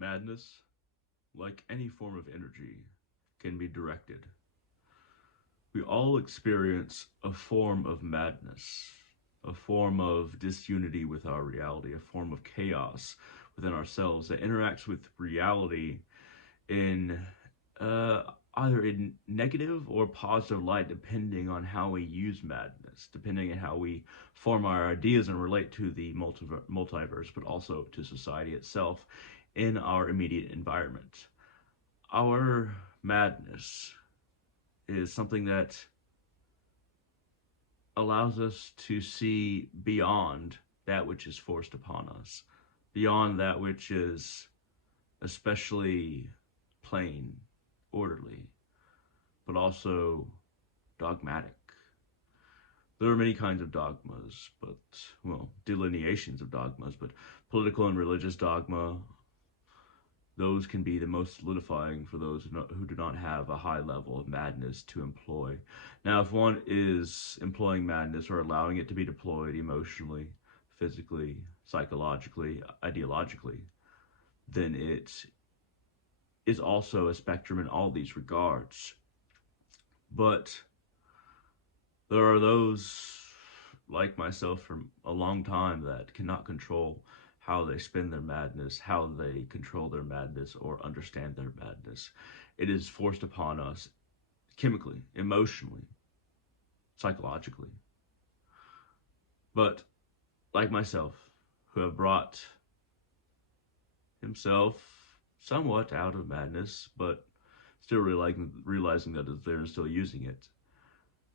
Madness, like any form of energy, can be directed. We all experience a form of madness, a form of disunity with our reality, a form of chaos within ourselves that interacts with reality in uh, either in negative or positive light, depending on how we use madness, depending on how we form our ideas and relate to the multiverse, but also to society itself in our immediate environment. Our madness is something that allows us to see beyond that which is forced upon us, beyond that which is especially plain, orderly, but also dogmatic. There are many kinds of dogmas, but, well, delineations of dogmas, but political and religious dogma, those can be the most solidifying for those who do not have a high level of madness to employ. Now, if one is employing madness or allowing it to be deployed emotionally, physically, psychologically, ideologically, then it is also a spectrum in all these regards. But there are those like myself for a long time that cannot control how they spin their madness, how they control their madness, or understand their madness. It is forced upon us chemically, emotionally, psychologically. But like myself, who have brought himself somewhat out of madness, but still realizing that they're still using it,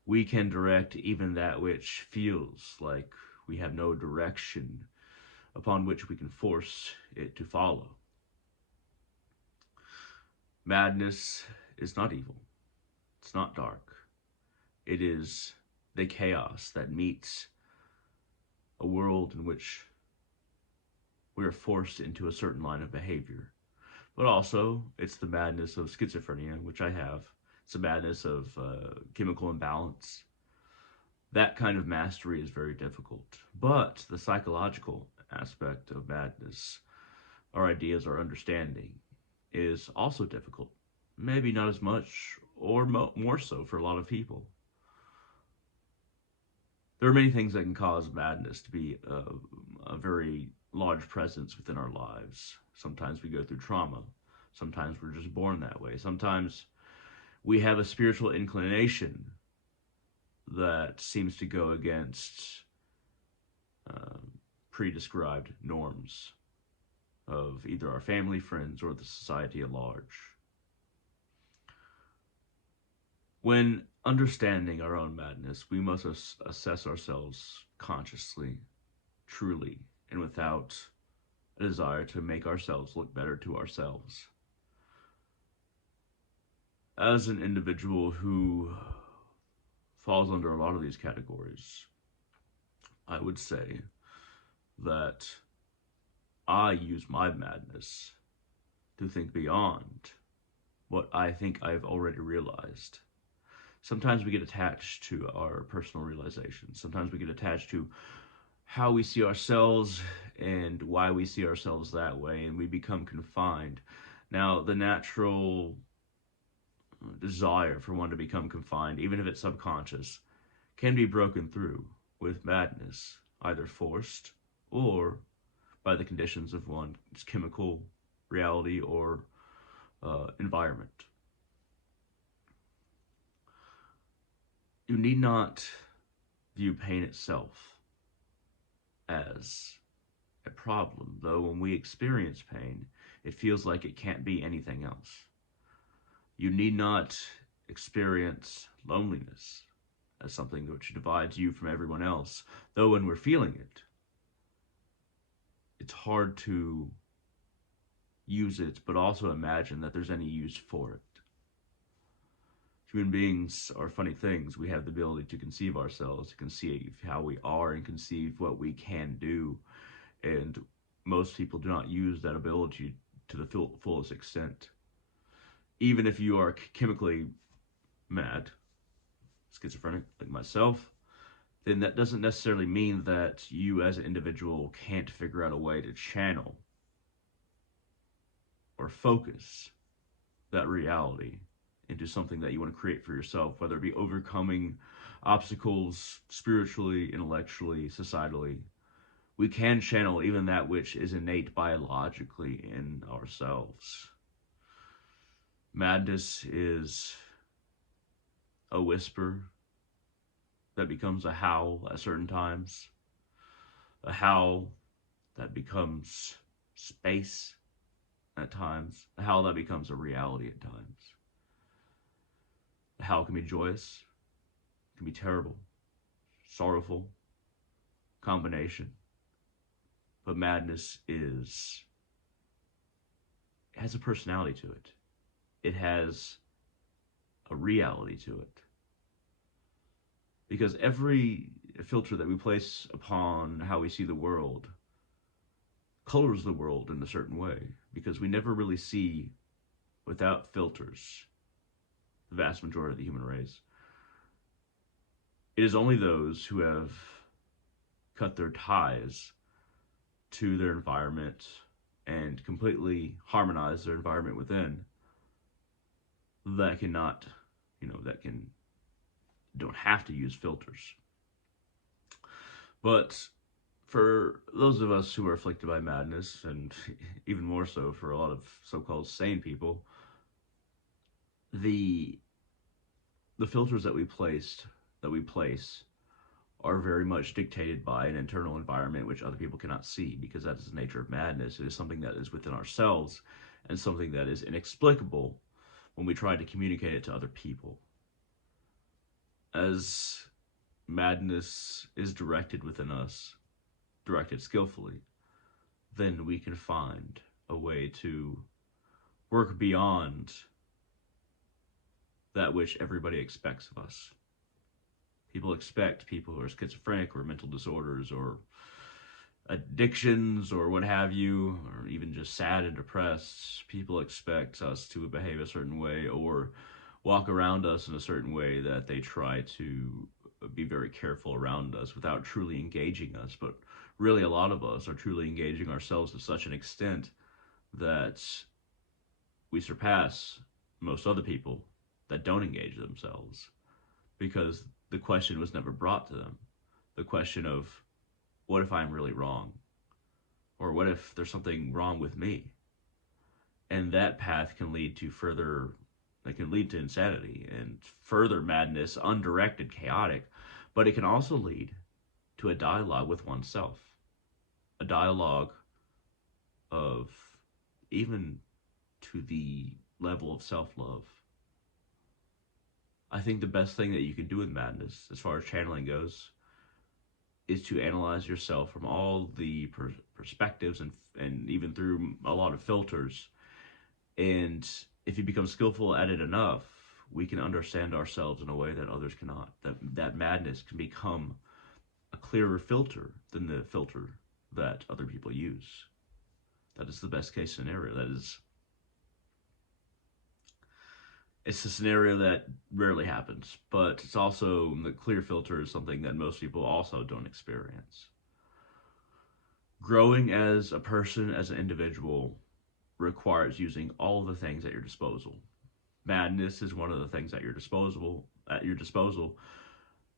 we can direct even that which feels like we have no direction upon which we can force it to follow. Madness is not evil. It's not dark. It is the chaos that meets a world in which we are forced into a certain line of behavior. But also, it's the madness of schizophrenia, which I have. It's the madness of chemical imbalance. That kind of mastery is very difficult. But the psychological aspect of madness, our ideas, our understanding, is also difficult. Maybe not as much or more so for a lot of people. There are many things that can cause madness to be a very large presence within our lives. Sometimes we go through trauma. Sometimes we're just born that way. Sometimes we have a spiritual inclination that seems to go against uh, pre-described norms of either our family, friends, or the society at large. When understanding our own madness, we must assess ourselves consciously, truly, and without a desire to make ourselves look better to ourselves. As an individual who falls under a lot of these categories, I would say that I use my madness to think beyond what I think I've already realized. Sometimes we get attached to our personal realizations. Sometimes we get attached to how we see ourselves and why we see ourselves that way, and we become confined. Now, the natural desire for one to become confined, even if it's subconscious, can be broken through with madness, either forced or by the conditions of one's chemical reality or environment. You need not view pain itself as a problem, though when we experience pain, it feels like it can't be anything else. You need not experience loneliness as something which divides you from everyone else, though when we're feeling it, it's hard to use it, but also imagine that there's any use for it. Human beings are funny things. We have the ability to conceive ourselves, to conceive how we are, and conceive what we can do. And most people do not use that ability to the fullest extent. Even if you are chemically mad, schizophrenic, like myself, then that doesn't necessarily mean that you as an individual can't figure out a way to channel or focus that reality into something that you want to create for yourself, whether it be overcoming obstacles spiritually, intellectually, societally. We can channel even that which is innate biologically in ourselves. Madness is a whisper that becomes a howl at certain times, a howl that becomes space at times, a howl that becomes a reality at times. A howl can be joyous, can be terrible, sorrowful, combination. But madness has a personality to it. It has a reality to it. Because every filter that we place upon how we see the world colors the world in a certain way. Because we never really see, without filters, the vast majority of the human race. It is only those who have cut their ties to their environment and completely harmonize their environment within that cannot, don't have to use filters. But for those of us who are afflicted by madness, and even more so for a lot of so-called sane people, the filters that we place are very much dictated by an internal environment which other people cannot see, because that is the nature of madness. It is something that is within ourselves and something that is inexplicable when we try to communicate it to other people. As madness is directed within us, directed skillfully, then we can find a way to work beyond that which everybody expects of us. People expect people who are schizophrenic or mental disorders or addictions or what have you, or even just sad and depressed. People expect us to behave a certain way or walk around us in a certain way that they try to be very careful around us without truly engaging us. But really, a lot of us are truly engaging ourselves to such an extent that we surpass most other people that don't engage themselves, because the question was never brought to them. The question of, what if I'm really wrong? Or what if there's something wrong with me? And that path can lead to insanity and further madness, undirected, chaotic. But it can also lead to a dialogue with oneself. A dialogue of even to the level of self-love. I think the best thing that you can do with madness, as far as channeling goes, is to analyze yourself from all the perspectives and even through a lot of filters. And if you become skillful at it enough, we can understand ourselves in a way that others cannot. That madness can become a clearer filter than the filter that other people use. That is the best case scenario. It's a scenario that rarely happens, but it's also, the clear filter is something that most people also don't experience. Growing as a person, as an individual, requires using all the things at your disposal. Madness is one of the things at your disposal,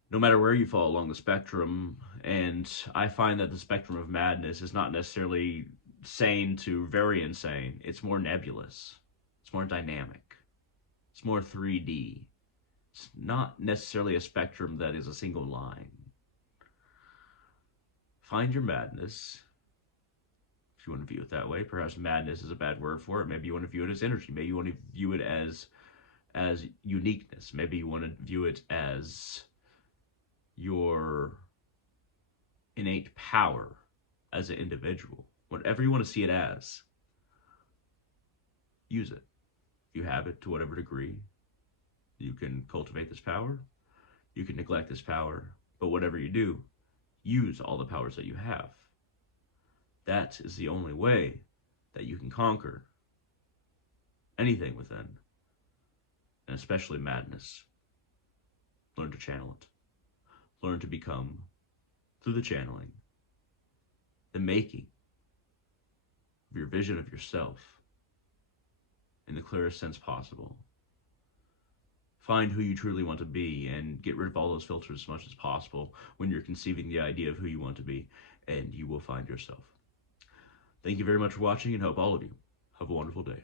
no matter where you fall along the spectrum. And I find that the spectrum of madness is not necessarily sane to very insane. It's more nebulous. It's more dynamic. It's more 3D. It's not necessarily a spectrum that is a single line. Find your madness, if you want to view it that way. Perhaps madness is a bad word for it. Maybe you want to view it as energy. Maybe you want to view it as uniqueness. Maybe you want to view it as your innate power as an individual. Whatever you want to see it as, use it. You have it to whatever degree. You can cultivate this power. You can neglect this power. But whatever you do, use all the powers that you have. That is the only way that you can conquer anything within, and especially madness. Learn to channel it. Learn to become, through the channeling, the making of your vision of yourself, in the clearest sense possible. Find who you truly want to be and get rid of all those filters as much as possible when you're conceiving the idea of who you want to be, and you will find yourself. Thank you very much for watching, and hope all of you have a wonderful day.